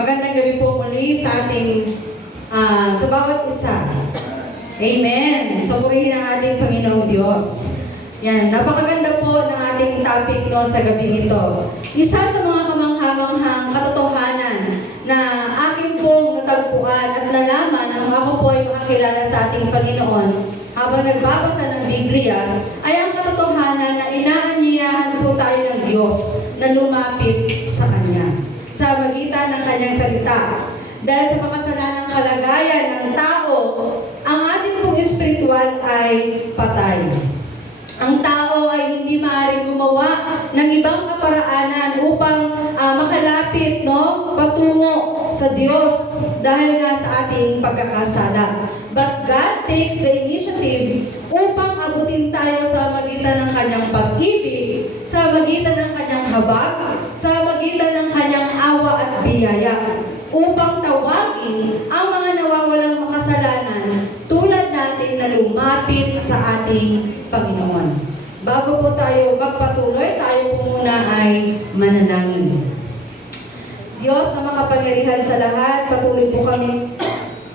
Magandang gabi po muli sa ating, sa bawat isa. Amen. So, purihin ang ating Panginoong Diyos. Yan, napakaganda po ng ating topic no, sa gabi ito. Isa sa mga kamangha-manghang katotohanan na aking pong natagpuan at nalaman nung ako po ay makakilala sa ating Panginoon habang nagbabasa ng Biblia, ay ang katotohanan na inaanyayahan po tayo ng Diyos na lumapit sa Kanya sa magitan ng Kanyang salita. Dahil sa makasalanang kalagayan ng tao, ang ating pong espiritual ay patay. Ang tao ay hindi maaaring gumawa ng ibang kaparaanan upang makalapit patungo sa Diyos dahil nga sa ating pagkakasala. But God takes the initiative upang abutin tayo sa magitan ng Kanyang pag-ibig, sa magitan ng Kanyang habag, sa magitan ng Kanyang awa at biyaya, upang tawagin ang mga nawawalang makasalanan tulad natin na lumapit sa ating Panginoon. Bago po tayo magpatuloy, tayo po muna ay manalangin. Diyos na makapangyarihan sa lahat, patuloy po kami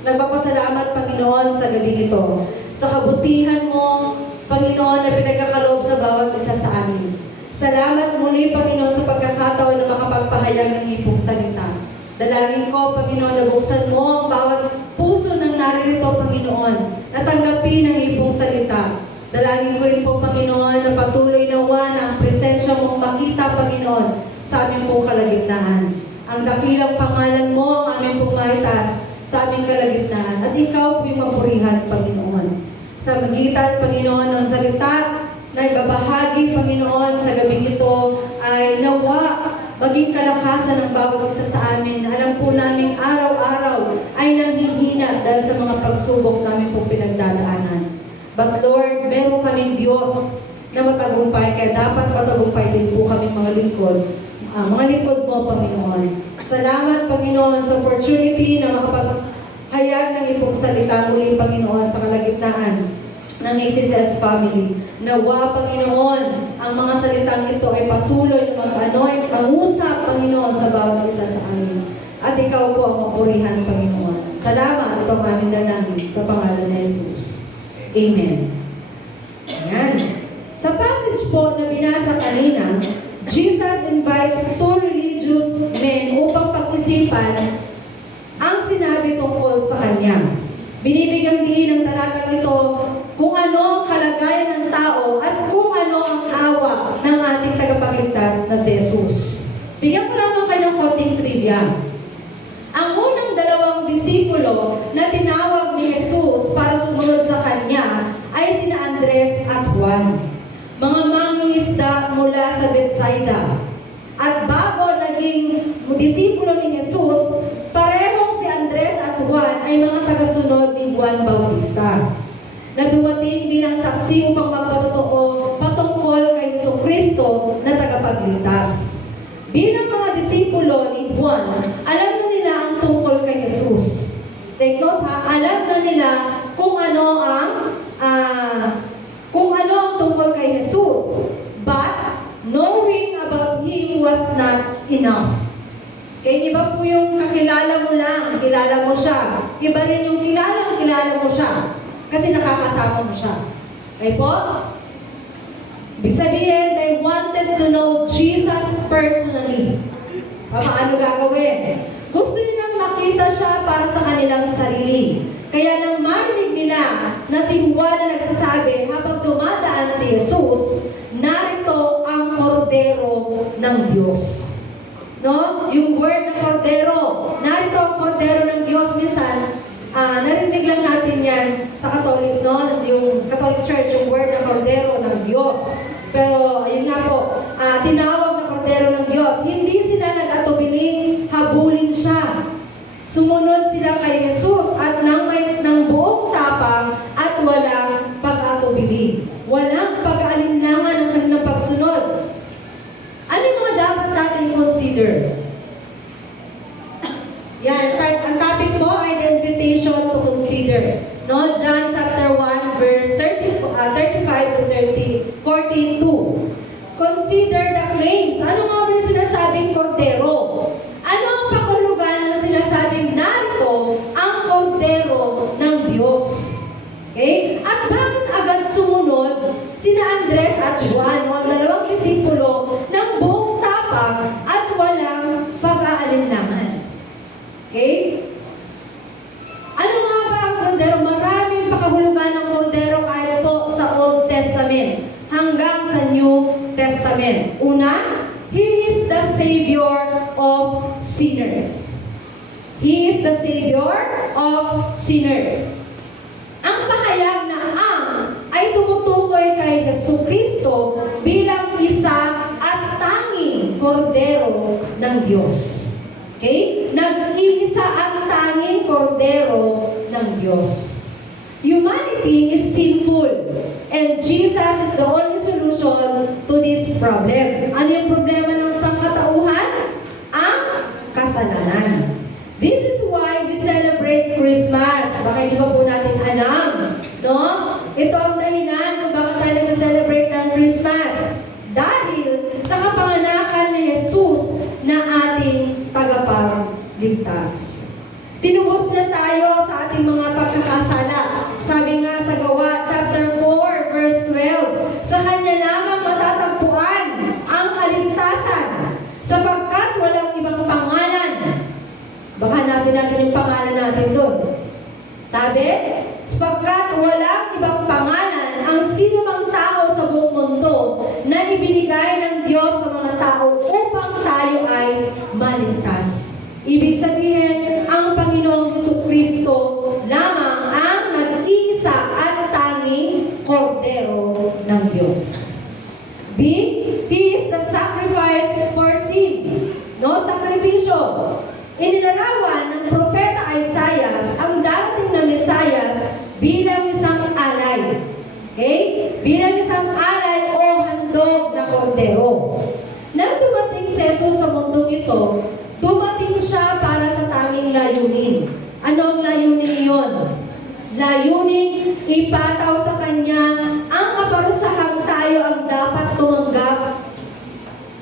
nagpapasalamat, Panginoon, sa gabi ito. Sa kabutihan mo, Panginoon, na pinagkakaloob sa bawat isa sa amin. Salamat muli, Panginoon, sa pagkakataon na makapagpahayag ng iyong salita. Dalangin ko, Panginoon, na buksan mo ang bawat puso ng naririto, Panginoon, na tanggapin ang iyong salita. Dalangin ko rin po, Panginoon, na patuloy nawa na ang presensya mong makita, Panginoon, sa aming pong kalagitnaan. Ang dakilang pangalan mo ang aming pong maitas sa aming kalagitnaan. At ikaw po'y mapurihan, Panginoon. Sa magitan, Panginoon, ng salita na ibabahagi, Panginoon, sa gabi ito ay nawa maging kalakasan ng bawat isa sa amin. Alam po namin araw-araw ay nanghihina dahil sa mga pagsubok namin po pinagdadaanan. But Lord, meron kaming Diyos na matagumpay, kaya dapat matagumpay din po kami mga lingkod. Mga lingkod mo, Panginoon. Salamat, Panginoon, sa opportunity na makapaghayag ng iyong salita muli, Panginoon, sa kalagitnaan ng ACCS family. Nawa, Panginoon, ang mga salitang ito ay patuloy na mag-usap, Panginoon, sa bawat isa sa amin. At ikaw po ang mapurihan, Panginoon. Salamat, ito ang aming dalangin sa pangalan ni Jesus. Amen. Ayan. Sa passage po na binasa kanina, Jesus invites two religious men upang pag-isipan ang sinabi tungkol sa Kanya. Binibigyang diin ng talatang ito kung ano ang kalagayan ng tao at kung ano ang awa ng ating tagapagligtas na si Jesus. Bigyan ko lamang kayo ng konting trivia. Ang unang dalawang disipulo na tinawag ni Jesus para sumunod sa Kanya ay sina Andres at Juan, mga mangingisda mula sa Bethsaida. At bago naging disipulo ni Jesus, parehong si Andres at Juan ay mga tagasunod ni Juan Bautista, na dumating bilang saksi upang magpatotoo patungkol kay Jesucristo na tagapagligtas. Bilang mga disipulo ni Juan, alam na nila ang tungkol kay Jesus. Take note ha, alam na nila kung ano ang tungkol kay Jesus. But knowing about Him was not enough. Kaya iba po yung kakilala mo lang, kilala mo siya. Iba rin yung kilala mo siya. Kasi nakakasama mo siya. Okay po? Ibig sabihin, they wanted to know Jesus personally. Paano gagawin? Gusto nilang makita siya para sa kanilang sarili. Kaya nang marinig nila na si Juan na nagsasabi habang dumadaan si Jesus, narito ang kordero ng Diyos. No? Yung word ng kordero. Narito ang kordero ng Diyos. Minsan, narinig lang natin yan sa Catholic, no? Yung Catholic Church, yung word ng kordero ng Diyos. Pero, yun nga po, tinawag na kordero ng Diyos. Hindi sila nag-atubiling habulin siya. Sumunod sila kay Jesus at ng buong tapang at walang pag-atubili. Walang pag-aalinlangan ng kanilang pagsunod. Ano yung mga dapat natin i-consider? Yan, ang topic po ay the invitation to consider. No? John chapter 1 verse 35 to 42. Consider the claims. Ano nga ba yung sinasabing kordero? Ano ang pakulugan ng New Testament. Una, He is the Savior of sinners. He is the Savior of sinners. Ang pahayag na ang ay tumutukoy kay Jesucristo bilang isa at tanging kordero ng Diyos. Okay? Nag-iisa at tanging kordero ng Diyos. Humanity is sinful, and Jesus is the only solution to this problem. Ano yung problema ng sangkatauhan? Ang kasalanan. This is why we celebrate Christmas. Baka hindi pa po natin alam, no? Ito ang dahilan kung bakit tayo nag-celebrate ng Christmas. Dahil sa kapanganakan ni Jesus na ating tagapagligtas. Tinubos na tayo sa ating mga pagkakasala. Sabi nga sa Gawa, chapter 4, verse 12, sa Kanya lamang matatagpuan ang kaligtasan, sapagkat walang ibang pangalan. Baka hanapin natin yung pangalan natin doon. Sabi, sapagkat walang ibang pangalan ang sinumang tao sa buong mundo na ibinigay ng Diyos sa mga tao upang tayo ay maligtas. Ibig sabihin, ang Panginoong Jesucristo lamang ang nag-iisa at tanging kordero ng Diyos. B, He is the sacrifice for sin. No, sakripisyo. Inilarawan ng propeta Isaiah ang darating na Mesayas bilang isang alay. Okay? Bilang isang alay o handog na kordero. Nang dumating si Jesus sa mundong ito, dumating siya para sa tanging layunin. Ano ang layunin iyon? Layunin, ipataw sa Kanya ang kaparusahang tayo ang dapat tumanggap.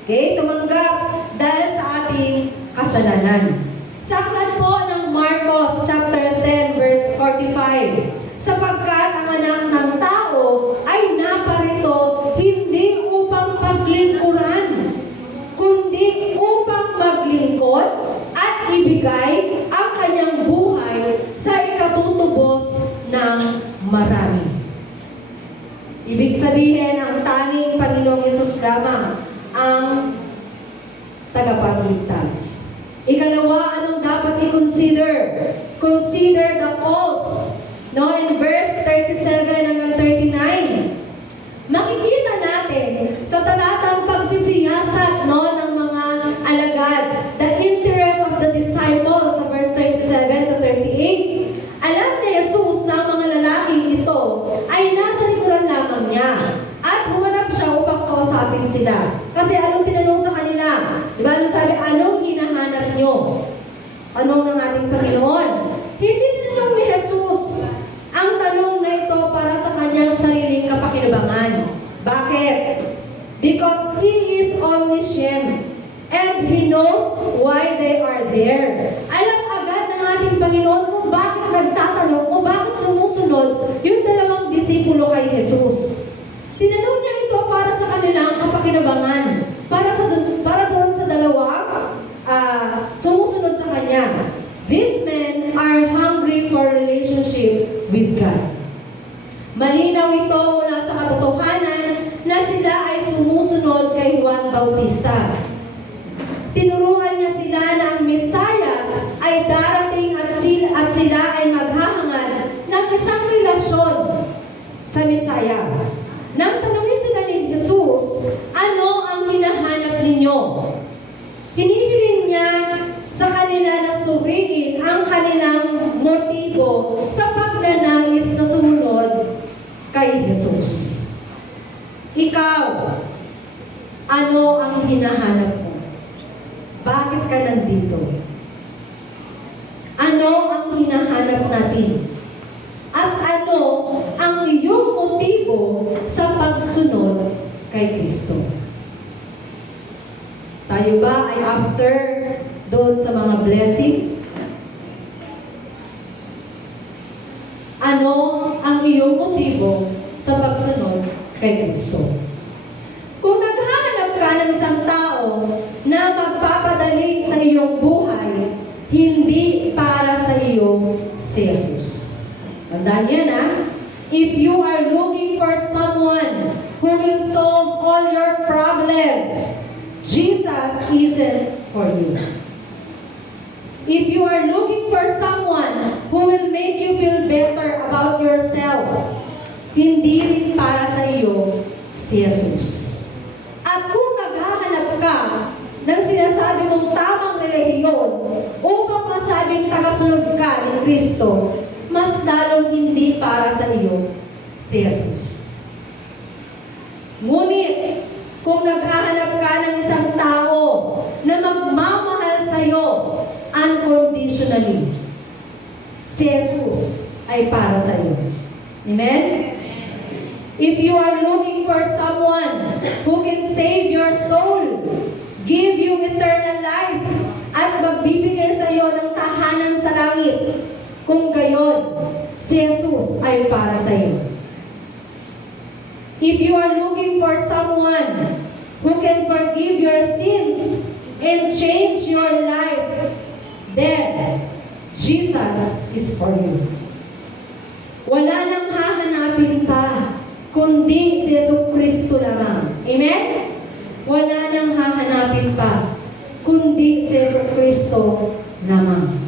Okay? Tumanggap dahil sa ating kasalanan. Sa aklat po ng Marcos chapter 10 verse 45, sapagkat ang anak ng tao ay naparito hindi upang paglingkuran, kundi upang maglingkod at ibigay ang kanyang buhay sa ikatutubos ng marami. Ibig sabihin, ang tanging Panginoong Yesus lamang ang tagapagligtas. Ikalawa, anong dapat i-consider? Consider the cause. No, in verse 37 hanggang 39, makikita natin sa talatang pagsisiyasat, no, ng mga alagad, the interest of the disciples sa verse 37 to 38. Alam ni Jesus na mga lalaking ito ay nasa likuran lamang niya at humanap siya upang kausapin sila. Kasi anong tinanong sa kanila? Diba? Ano sabi, anong hinahanap nyo? Anong ng ating Panginoon? Hindi tinanong ni Jesus ang tanong na ito para sa kanyang sariling kapakinabangan. Bakit? Because He is omniscient and He knows why they are there. Alam agad ng ating Panginoon kung bakit nagtatanong o bakit sumusunod yung dalawang disipulo kay Jesus. Tinanong niya ito para sa kanilang kapakinabangan. Para doon sa dalawa, sumusunod sa Kanya. These men are hungry for relationship with God. Malinaw ito mula sa katotohanan na sila ay sumusunod kay Juan Bautista. Tinuruan niya sila na ang Mesayas ay darating at sila ay maghahangad ng isang relasyon sa Mesaya. Nang tanungin sila ni Jesus, ano ang hinahanap ninyo? Hinihiling niya sa kanila na suriin ang kanilang motibo sa pagnanais na sumunod kay Jesus. Ikaw, ano ang hinahanap mo? Bakit ka nandito? Ano ang hinahanap natin? At ano ang iyong motibo sa pagsunod kay Kristo? Tayo ba ay after doon sa mga blessings? Ano ang iyong motibo sa pagsunod kay Kristo? Kung naghahanap ka ng isang tao na magpapadali sa iyong buhay, hindi para sa iyo si Jesus. Tandaan yan, ha? If you are looking for someone who will solve all your problems, Jesus isn't for you. If you are looking for someone who will make you feel better about yourself, hindi rin para sa iyo si Jesus. At kung naghahanap ka ng sinasabi mong tamang relihiyon upang masabing tagasunod ka ni Kristo, mas lalong hindi para sa iyo si Jesus. Ngunit, kung naghahanap ka ng isang tao na magmamahal sa iyo unconditionally, si Jesus ay para sa iyo. Amen? If you are looking for someone who can save your soul, give you eternal life, at magbibigay sa iyo ng tahanan sa langit, kung gayon, si Jesus ay para sa iyo. If you are looking for someone who can forgive your sins and change your life, then Jesus is for you. Wala nang hahanapin pa, kundi si Jesucristo lamang. Amen? Wala nang hahanapin pa, kundi si Jesucristo lamang.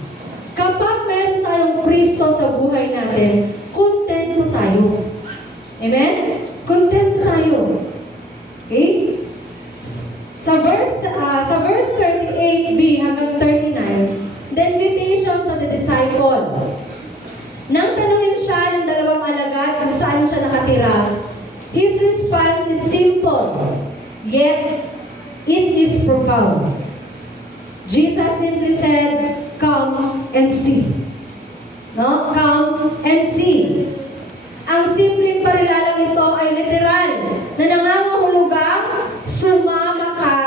Kapag meron tayong Kristo sa buhay natin, kontento tayo. Amen? Content tayo. Okay? Sa verse 38b hanggang 39, the invitation to the disciple. Nang tanungin siya ng dalawang alagad kung saan siya nakatira, his response is simple, yet it is profound. Jesus simply said, "Come and see." No? Come and see. Ang simpleng parilalang ito ay literal na nangangahulugang sumama ka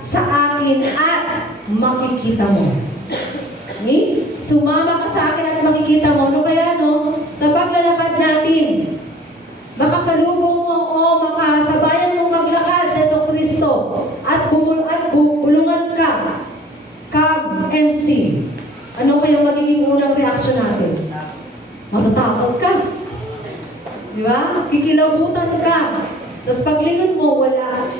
sa akin at makikita mo. Okay? Sumama ka sa akin at makikita mo. Ano kaya, no? Sa paglalakad natin, makasalubong mo o makasabayan mong maglakad sa Jesucristo at bulungan ka. Come and see. Ano kaya magiging unang reaksyon natin? Matatakot ka. Di ba? Kikilabutan ka. Tapos paglingon mo, wala.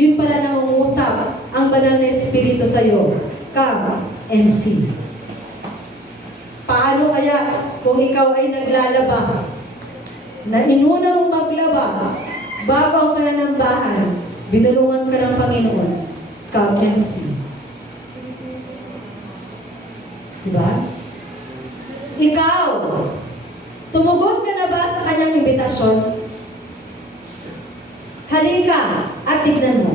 Yun pala nangungusap ang banal na Espiritu sa'yo. Come and see. Paano kaya kung ikaw ay naglalaba, na inuna mong maglaba, bago ang pananambahan, binulungan ka ng Panginoon, come and see. Diba? Ikaw, tumugon ka na ba sa kanyang imbitasyon? Halika at tignan mo.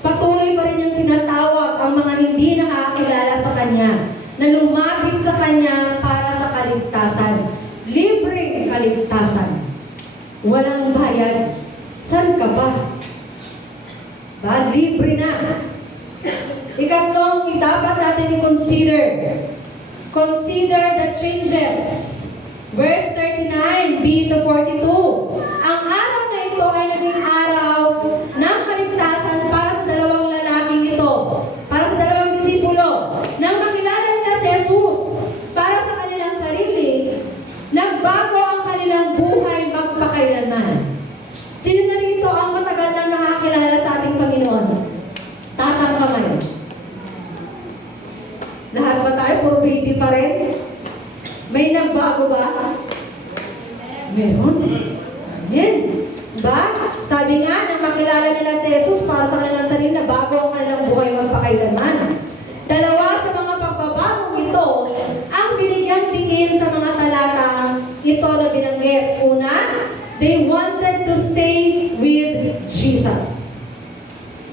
Patuloy pa rin niyang tinatawag ang mga hindi nakakilala sa kanya na lumapit sa kanya para sa kaligtasan. Libreng kaligtasan. Walang bayad. Saan ka ba? Ba? Libre na. Ikatlong, dapat natin i-consider. Consider the changes. Verse 39b to 42. Ang araw na ito ay naging araw ng kaligtasan para sa dalawang lalaking ito. Para sa dalawang disipulo. Nang makilala nila si Jesus para sa kanilang sarili, nagbago ang kanilang buhay magpakailanman. Sino na rito ang matagal nang nakakilala sa ating Panginoon? Taas ang kamay. Lahat ba tayo? Puro baby pa rin? May nagbago ba? Meron. Amen. Diba? Sabi nga, nang makilala nila si Jesus para sa kanilang sarili, na bago ang kanilang buhay magpakailanman. Dalawa sa mga pagbabagong ito ang binigyang tingin sa mga talata ito na binanggit. Una, they wanted to stay with Jesus.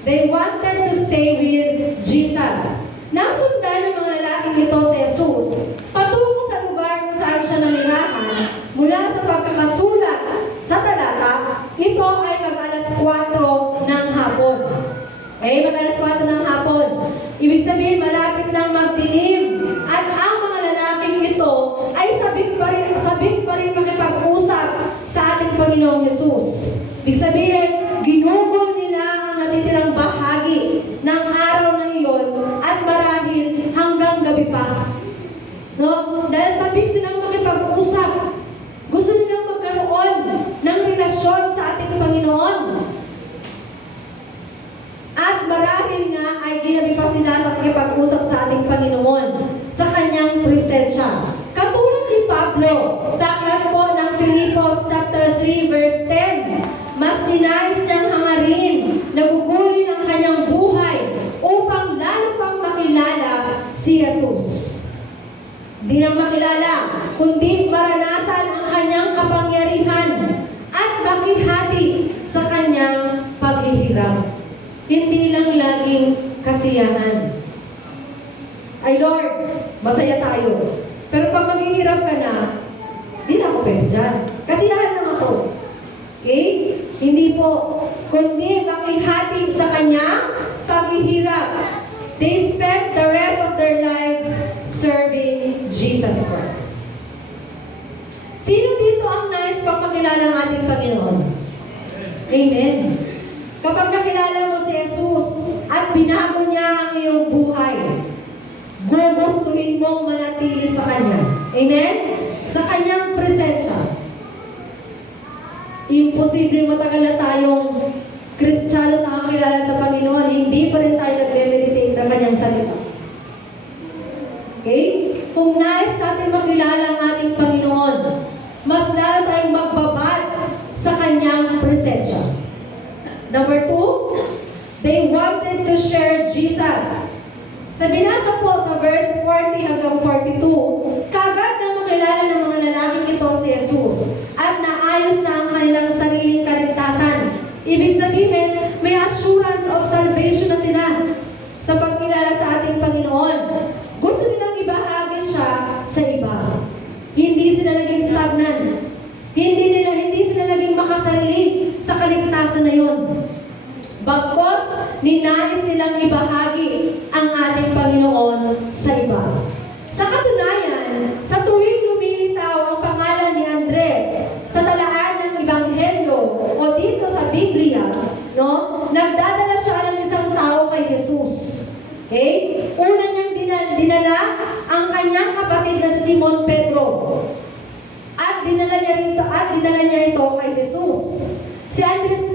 They wanted to stay with Jesus. Nang sundan ng mga lalaking ito si Jesus, patungo sa lugar kung saan siya nanirahan, mula sa pagkakasulat sa talata, ito ay mag-alas 4 ng hapon. Okay, mag-alas 4 ng hapon. Ibig sabihin, malapit lang magdilim. At ang mga lalaking ito ay sabik pa rin makipag-usap sa ating Panginoong Jesus. Ibig sabihin, ginugol nila ang natitirang bahagi ng araw na iyon at marahil hanggang gabi pa. No? Dahil sabik silang makipag-usap. Gusto nilang magkaroon ng relasyon sa ating Panginoon. ninais niyang hangarin, nagugulin ang kanyang buhay upang lalo pang makilala si Jesus. Di lang makilala, kundi maranasan ang kanyang kapangyarihan at makihati sa kanyang paghihirap. Hindi lang laging kasiyahan. Ay Lord, masaya tayo. Pero pag maghihirap ka na, di na ako pwede dyan. Kasiyahan lang ako. Okay? Hindi po. Kundi makihati sa kanyang paghihirap. They spent the rest of their lives serving Jesus Christ. Sino dito ang nais pang makilala ng ating Panginoon? Amen. Kapag nakilala mo si Jesus at binago niya ang iyong buhay, gugustuhin mong manatili sa Kanya. Amen? Sa Kanyang presensya. Imposible matagal na tayong Kristiyano na nakakilala sa Panginoon, hindi pa rin tayo nagme-meditate ng Kanyang salita. Okay? Kung nais natin makilala ang ating Panginoon, mas lalo tayong magbabad sa Kanyang presensya. Number 2, they wanted to share Jesus. Sa binasa po sa verse 40 hanggang 42, kagad na makilala ng mga lalaking ito si Jesus at naayos na ang kanilang sariling kaligtasan. Ibig sabihin, may assurance of salvation na sila sa pagkilala sa ating Panginoon. Gusto nilang ibahagi siya sa iba. Hindi sila naging stagnant. Hindi sila naging makasarili sa kaligtasan na yun. Bagkos, ninais nilang ibahagi ang ating Panginoon sa iba. Sa katunayan, sa tuwing lumilitaw ang pangalan ni Andres sa talaan ng Ebanghelyo o dito sa Biblia, no, nagdadala siya ng isang tao kay Jesus. Okay? Una niyang dinala ang kanyang kapatid na si Simon Pedro. At dinala niya ito kay Jesus. Si Andres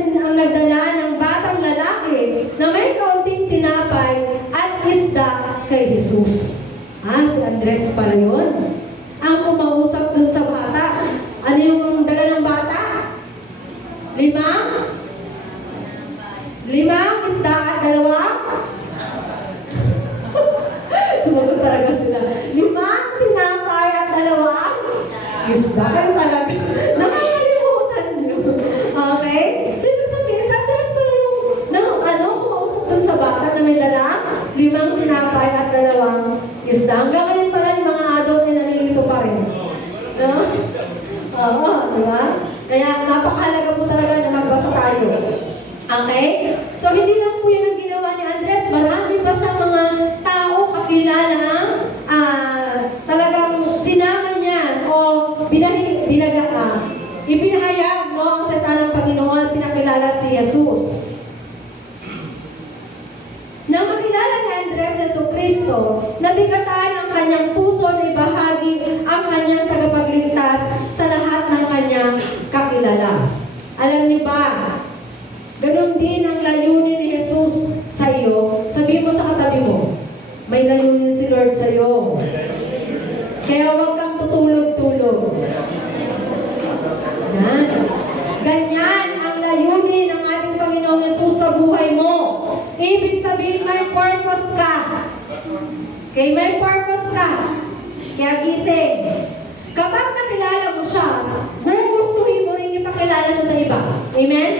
din ang nagdala ng batang lalaki na may kaunting tinapay at isda kay Jesus. Si Andres pala yun. Ang kumausap dun sa bata. Ano yung dala ng bata? 5 isda at 2? Sumagot talaga sila. 5 tinapay at 2 isda. Kayo talaga. Nakakalimutan nyo. Okay? So, ibig sabihin, sa Andres pala yung kumausap dun sa bata na may dala 5 tinapay at 2 isda. Hanggang ngayon pala yung mga adult na nalilito pa rin. No? Oo, di ba? Kaya napakahalaga po talaga na magbasa tayo. Okay? So, hindi lang po yan ang ginawa ni Andres. Marami pa siyang mga tao kakilala talagang sinama niya o ipinahayag ang salita ng Panginoon at pinakilala si Jesus. Nang makilala ni Andres Jesucristo, nabigatan ang kanyang puso na ibahagi ang kanyang tagapagligtas sa lahat ng kanyang kakilala. Alam niyo ba, ganun din ang layunin ni Jesus sa iyo. Sabihin mo sa katabi mo, may layunin si Lord sa iyo. Kaya huwag kang tutulog-tulog. Yan. Ganyan ang layunin ng ating Panginoong Jesus sa buhay mo. Ibig sabihin, may purpose ka. Okay, may purpose ka. Kaya gising. Kapag nakilala mo siya, gugustuhin mo rin ipakilala siya sa iba. Amen?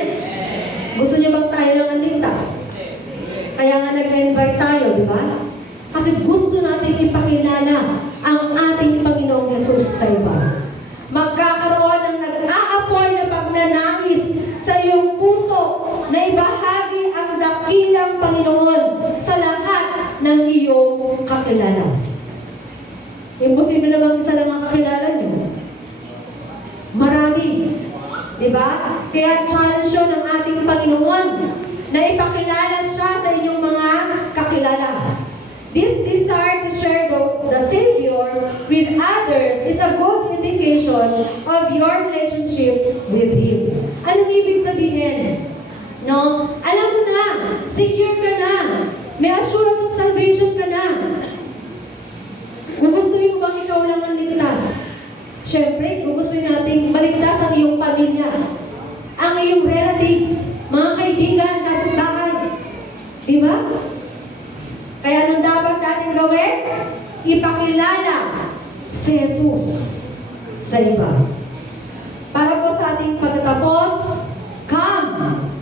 Gusto niyo bang tayo lang ang ligtas? Kaya nga nag-invite tayo, di ba? Kasi gusto natin ipakilala ang ating Panginoong Jesus sa iba. Magkakaroon ng nag-aapoy na pagnanais sa iyong puso na ibahagi ang dakilang Panginoon sa lahat ng iyong kakilala. Imposible namang isa lang ang kakilala niyo. Marami. Diba? Kaya challenge yun ng ating Panginoon na ipakilala siya sa inyong mga kakilala. This desire to share the Savior with others is a good indication of your relationship with Him. Anong ibig sabihin? No? Alam mo na, secure ka na, may assurance of salvation ka na. Gugustuhin mo bang ikaw lang ang ligtas? Siyempre, gugustuhin natin maligtas ang iyong pamilya, ang iyong yung relatives, mga kaibigan, kapitbahay. Di ba? Kaya anong dapat natin gawin? Ipakilala si Jesus sa iba. Para po sa ating pagtatapos, come!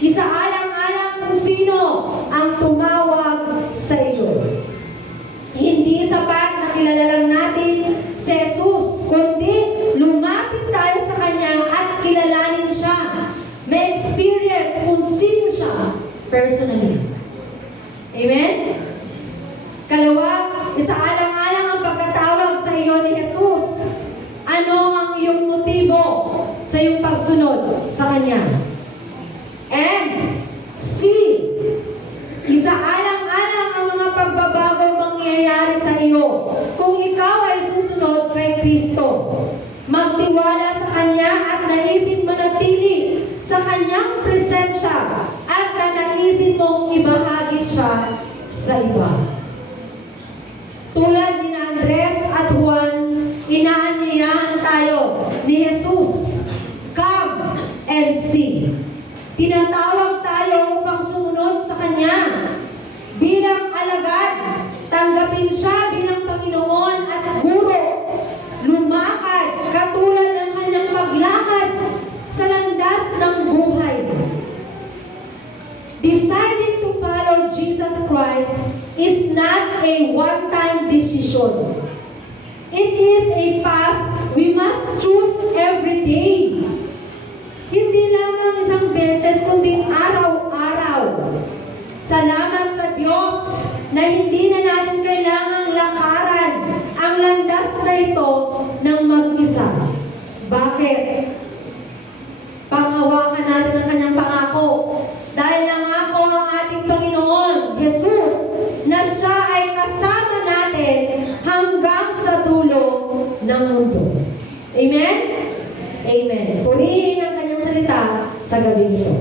Isaalang-alang kung sino ang tumawag sa iyo. Hindi sapat na kilala lang natin si Jesus, kundi lumapit tayo sa Kanya at kilalanin siya. May experience kung sino siya personally. Amen? Kalawa, isaalang-alang ang pagkatawag sa iyo ni Jesus. Ano ang iyong motibo sa iyong pagsunod sa Kanya? And C, isaalang-alang ang mga pagbabagong mangyayari sa iyo kung ikaw ay susunod kay Kristo. Magtiwala sa Kanya at naisin manatili sa Kanyang presensya at naisin mong ibahagi siya sa iba. Tulad ni Andres at Juan, inaanyayahan tayo ni Jesus. Come and see. Tinatawag tayo upang sumunod sa Kanya. Bilang alagad, tanggapin siya bilang Panginoon at Guro. Lumakad katulad ng Kanyang paglakad sa landas ng buhay. Deciding to follow Jesus Christ is not a one-time decision. It is a path we must choose every day. Hindi lamang isang beses, kundi araw-araw. Salamat sa Diyos na hindi na natin kailangang lakaran ang landas na ito ng mag-isa. Bakit? Panghawakan natin ang Kanyang pangako. Dahil nangako ang ating Panginoon, Jesus, na siya ay kasama natin hanggang sa dulo ng mundo. Amen? Amen. Purihin ang Kanyang salita sa gabi nito.